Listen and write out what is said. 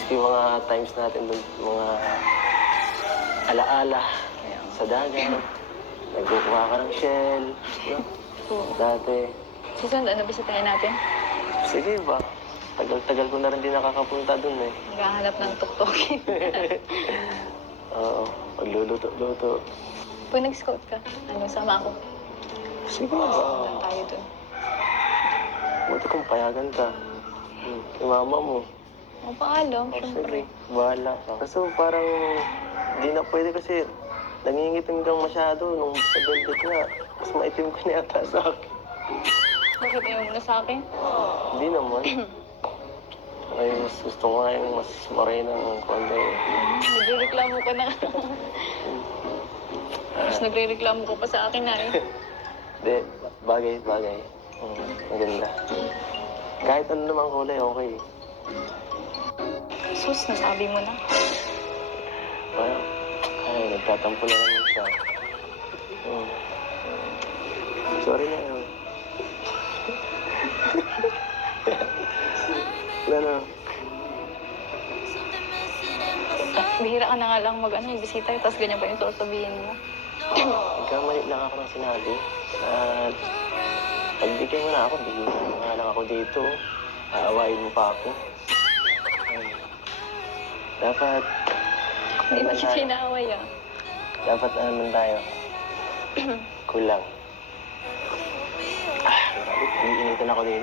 Namiss ko yung mga times natin doon, mga alaala sa dagat. Nagkukuha ka ng shell, no? Dati. Susunod, ano bisitahin natin? Sige ba? Tagal-tagal ko na rin din nakakapunta doon eh. Naghahanap ng tuktokin. Oo, pagluluto-luto. Pag nag-scout ka, ano, sama ako. Sige ba? Sundan tayo dun. Buti kung payagan ka. Yung mama mo. O, paalam, Oh, syempre. sige, bahala ka. Kaso parang di na pwede kasi nangingitim kang masyado nung sa velvet nga. Mas maitim ka na yata sa akin. Bakit ayaw mo na sa akin? Hindi naman. Ay, mas gusto ko nga yung mas morena ng konti. Nagre-reklamo ka na. Mas nagre-reklamo ka pa sa akin na eh. Hindi, bagay. Maganda. Kahit ano namang kulay, okay. Sus, nasabi mo na. Parang, ay, nagtatampo na naman siya. Sorry na yun. Ano? Bihira ka na nga lang bisita, tapos ganyan pa yung sasabihin mo. Nagkamali lang ako ng sinabi. At pagbigyan mo na ako, bigyan mo nga lang ako dito. Aawain mo pa ako. Dapat, Hindi ba siya inaaway ah? dapat ano naman tayo? Kulang. Grabe, iniinitan ako dito.